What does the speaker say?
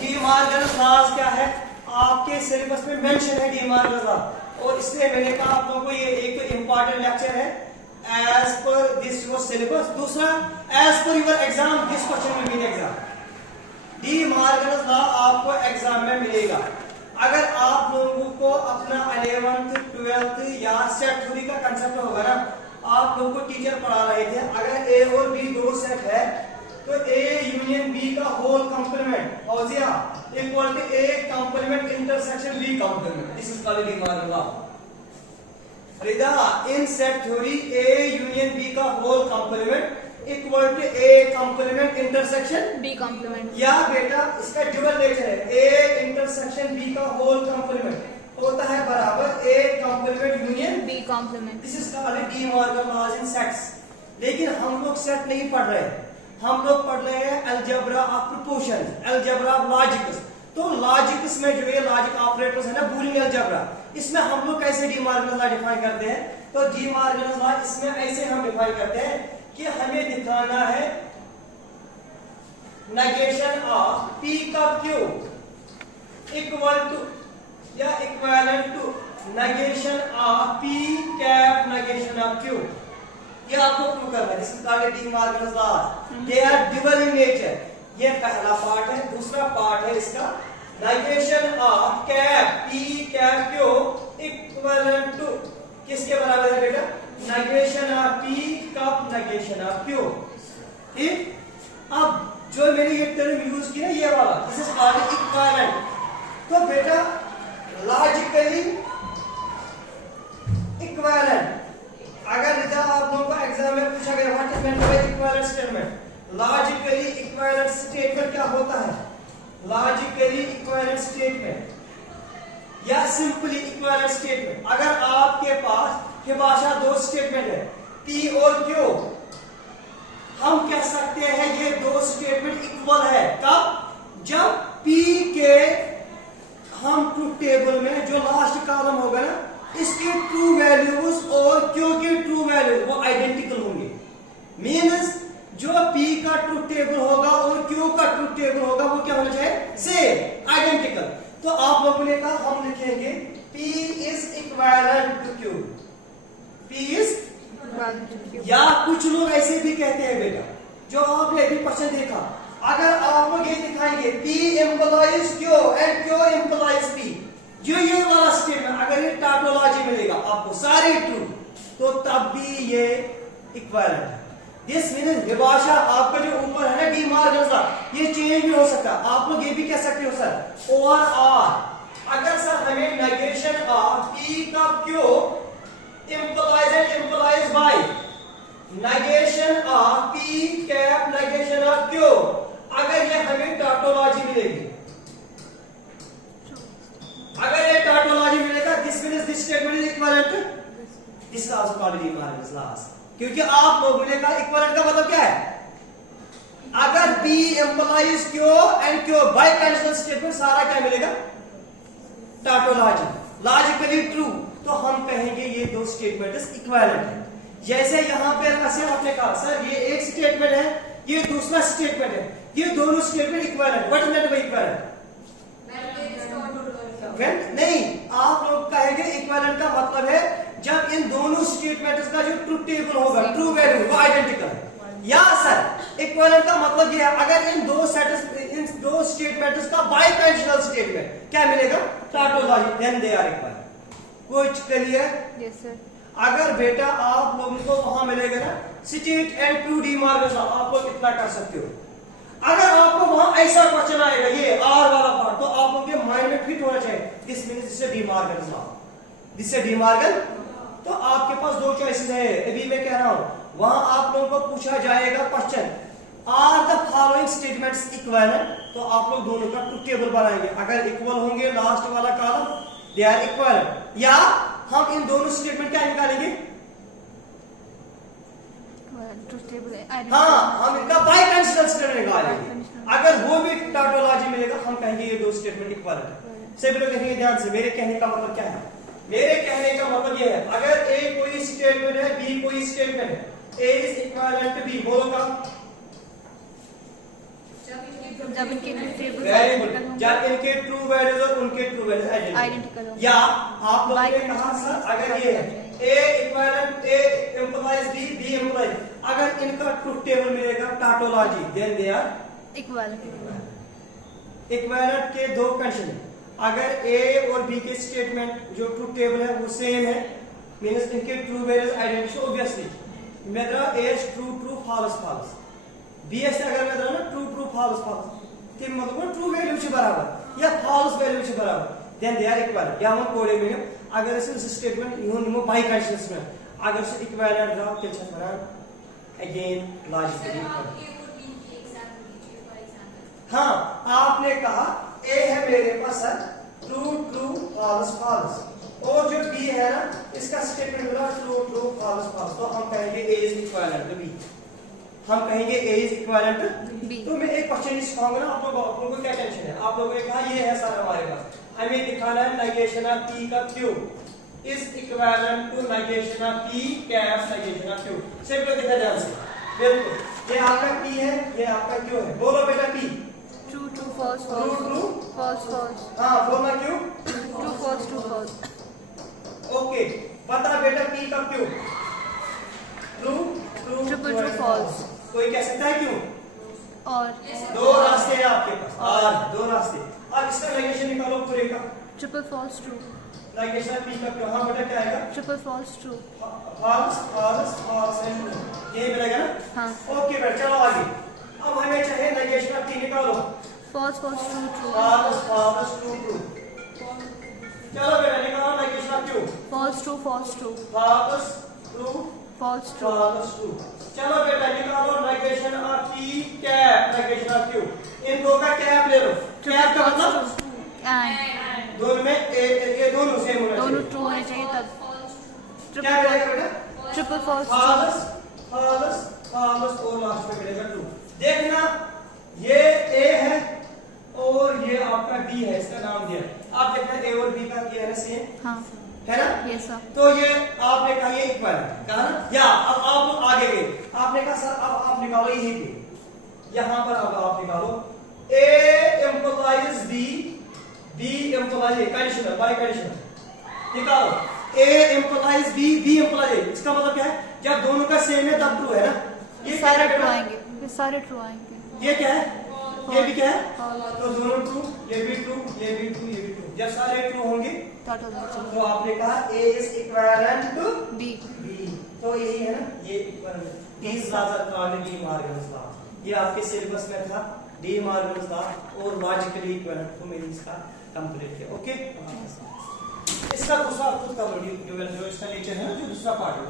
D Morgan laws क्या है, आपके सिलेबस में मेंशन है डी मॉर्गन लॉ, और इसलिए मैंने कहा आप लोगों को ये एक तो इंपॉर्टेंट लेक्चर है as per this your syllabus, दूसरा as per your exam this question will be exam. De Morgan law आपको एग्जाम में मिलेगा। अगर आप लोगों को अपना 11th 12th या सेट थ्योरी का कंसेप्ट होगा ना, आप लोगों को टीचर पढ़ा रहे थे, अगर ए और बी दो सेट है तो ए यूनियन बी का होल कंप्लीमेंट औजिया equal to A complement intersection B complement, this is called De Morgan law. रिदा in set theory A union B का whole complement equal to A complement intersection B complement, या बेटा इसका dual nature है, A intersection B का whole complement होता है बराबर A complement union B complement. This is called De Morgan laws in sets. लेकिन हम लोग सेट नहीं पढ़ रहे, हम लोग पढ़ रहे हैं algebra of proportion, algebra of logics. तो लॉजिक्स में जो ये लॉजिक ऑपरेटर्स है ना, बूलियन अलजेब्रा, इसमें हम लोग कैसे डी मॉर्गन लॉ डिफाइन करते हैं, तो डी मॉर्गन लॉ इसमें ऐसे हम डिफाइन करते हैं कि हमें दिखाना है नेगेशन ऑफ पी का क्यू इक्वल टू या equivalent to negation of P cap negation of Q. ये आपको प्रूव करना है, this is called De Morgan law, they are double in nature. ये पहला पार्ट है, दूसरा पार्ट है इसका negation of cap P cap Q equivalent to किसके बराबर है बेटा, negation of P cup negation of Q. ठीक, अब जो मैंने ये टर्म यूज किया ये वाला, दिस इज कॉल्ड इक्विवेलेंट। तो बेटा लॉजिकली इक्विवेलेंट, अगर रिजा आप लोगों को एग्जाम में पूछा गया what is meant by equivalent statement, logically equivalent statement क्या होता है, लॉजिकली इक्विवेलेंट स्टेटमेंट या सिंपली इक्विवेलेंट स्टेटमेंट, अगर आपके पास के भाषा दो स्टेटमेंट है P और Q, हम कह सकते हैं ये दो स्टेटमेंट इक्वल है। कब, जब P के हम ट्रूथ टेबल में जो लास्ट कॉलम होगा ना, इसके ट्रू वैल्यूज और Q के ट्रू वैल्यूज वो आइडेंटिकल होंगे। मीन्स जो P का ट्रूथ टेबल होगा और Q का ट्रूथ टेबल होगा वो क्या होना चाहिए, सेम आइडेंटिकल। तो आप लोगों ने कहा हम लिखेंगे P is equivalent to Q, P is, या कुछ लोग ऐसे भी कहते हैं बेटा, जो आपने अभी क्वेश्चन देखा, अगर आप लोग ये दिखाएंगे P employees Q and Q employees P, जो ये वाला स्टेटमेंट अगर ये टाटोलॉजी मिलेगा आपको सारे ट्रू, तो तब भी ये इक्विवेलेंट है। दिस मीन्स विभाषा आपका जो ऊपर है ना डी मॉर्गन लॉ, ये चेंज भी हो सकता है। आप लोग ये भी कह सकते हो सर ओवर आर, अगर सर हमें नेगेशन ऑफ P का Q implies and implies by negation of P cap negation of Q, अगर ये हमें टाटोलॉजी मिलेगी, अगर ये टाटोलॉजी मिलेगा, this means this statement is equivalent, this is also called De Morgan law. क्योंकि आप लोगों ने कहा इक्विवेलेंट का मतलब क्या है, अगर P implies Q and Q bye conditional statement सारा क्या मिलेगा, टाटोलॉजी, लॉजिकली ट्रू, तो हम कहेंगे ये दो स्टेटमेंट इक्विवेलेंट है। जैसे यहां पे ऐसे आपने कहा सर ये एक स्टेटमेंट है, ये दूसरा स्टेटमेंट है, ये दोनों statement equivalent, what is meant by equivalent, नहीं, आप लोग कहेंगे इक्विवेलेंट का मतलब है जब इन दोनों स्टेटमेंट्स का जो ट्रूथ टेबल होगा, ट्रू वैल्यू वो आइडेंटिकल है। या सर इक्विवेलेंट का मतलब ये है अगर इन दो स्टेटमेंट्स का बाय कंडीशनल स्टेटमेंट क्या मिलेगा, टाटोलॉजी, देन दे आर इक्वल। कुछ क्लियर? Yes sir. अगर बेटा आप लोगों को वहां मिलेगा ना state and true D Morgan law, आप लोग इतना कर सकते हो। अगर आपको वहां ऐसा क्वेश्चन आएगा ये आर वाला पार्ट, तो आप लोगों के माइंड में फिट होना चाहिए this means this is D Morgan law, this is De Morgan. तो आपके पास दो चॉइसेस है, अभी मैं कह रहा हूं, वहां आप लोगों को पूछा जाएगा question are the following statements equivalent, तो आप लोग दोनों का ट्रूथ टेबल बनाएंगे, अगर इक्वल होंगे लास्ट वाला कॉलम दे आर इक्विवेलेंट, या हम इन दोनों स्टेटमेंट क्या निकालेंगे, हाँ हम इनका बाय कंडीशनल स्टेटमेंट निकालेंगे, अगर वो भी टाटोलॉजी मिलेगा हम कहेंगे ये दो स्टेटमेंट इक्विवेलेंट। सभी लोग कहेंगे ध्यान से, मेरे कहने का मतलब क्या है, मेरे कहने का मतलब ये है अगर ए कोई स्टेटमेंट है बी कोई स्टेटमेंट है, ए इज इक्विवेलेंट टू बी, बोलो का जब इनके टेबल वेरी गुड, जब इनके ट्रू वैल्यूज और उनके ट्रू वैल्यूज आइडेंटिकल आइडेंटिकल। हो। या आप लोगों ने कहा सर अगर ये है A equivalent A implies B B implies, अगर इनका ट्रुथ टेबल मिलेगा tautology then they are equal. Equivalent के दो कंडीशन है, अगर A और B के स्टेटमेंट जो ट्रुथ टेबल है वो सेम है मींस इनके ट्रू वैल्यूज आइडेंटिकल ऑब्वियसली मेरा A true true false false B अगर मेरा ना ट्रू ट्रू फॉल्स फॉल्स ते मतलब ट्रू वैल्यू से बराबर या फॉल्स वैल्यू से बराबर देन दे आर इक्वल। या हम कोडे में अगर इस स्टेटमेंट यूं निमो बाय कंडीशंस में अगर से इक्विवेलेंट रहा तो छ बना अगेन लॉजिकली। हाँ आपने कहा A है मेरे पास ट्रू ट्रू फॉल्स फॉल्स और जो B है ना इसका स्टेटमेंट होगा ट्रू ट्रू फॉल्स फॉल्स, तो हम कहेंगे A is equivalent to B, हम कहेंगे A is equivalent to B। तो मैं एक क्वेश्चन सिखाऊंगा ना आप लोगों को क्या टेंशन है, आप लोगों ने कहा ये है सर हमारे पास हमें दिखाना है नेगेशन ऑफ P का Q is equivalent to negation of P cap negation of Q। Simple दिखा ध्यान से, बिल्कुल ये आपका P है ये आपका Q है, बोलो बेटा P true true false true false true false false हाँ बोलना Q ट्रू फॉल्स ओके, पता बेटा P का Q true true triple true false. कोई कह सकता है क्यों? और दो रास्ते हैं आपके पास और दो रास्ते, अब इसका नेगेशन निकालो पूरे का, triple false true negation P का Q हाँ बेटा क्या आएगा triple false true. False false false and true, ये मिलेगा ना हाँ ओके बेटा चलो आगे। अब हमें चाहिए नेगेशन ऑफ P निकालो, false false true true false false true true, चलो बेटा निकालो negation of Q false true false true false true false true. चलो बेटा निकालो negation of P cap negation of Q, इन दो का कैप ले लो, कैप का मतलब दोनों में ये दोनों सेम होना चाहिए, दोनों ट्रू होने चाहिए तब क्या मिलेगा बेटा triple false false false false और लास्ट में मिलेगा ट्रू। देखना ये A है और ये आपका B है, इसका नाम दिया आप देखना A और B का ये है सेम हाँ है ना, यस सर। तो ये आपने कहा ये इक्वल है कहा ना। या अब आप लोग आगे गए आपने कहा सर अब आप निकालो यही पे यहां पर अब आप निकालो A implies B B implies A conditional bye conditional निकालो A implies B B implies A, इसका मतलब क्या है जब दोनों का सेम है तब ट्रू है ना, ये सारे ट्रू आएंगे, ये सारे ट्रू आएंगे। ये क्या है ये भी क्या है False। तो दोनों ट्रू ये भी ट्रू ये भी ट्रू ये भी ट्रू, जब सारे ट्रू होंगे तो आपने कहा A is equivalent to B B, तो यही है ना ये इक्विवेलेंट इज लाजर कॉल्ड डी मॉर्गन्स लॉ, ये आपके सिलेबस में था डी मॉर्गन्स लॉ और लॉजिकली इक्विवेलेंट को मैंने इसका कंप्लीट किया। ओके इसका दूसरा खुद का जो इसका नेचर है जो दूसरा पार्ट है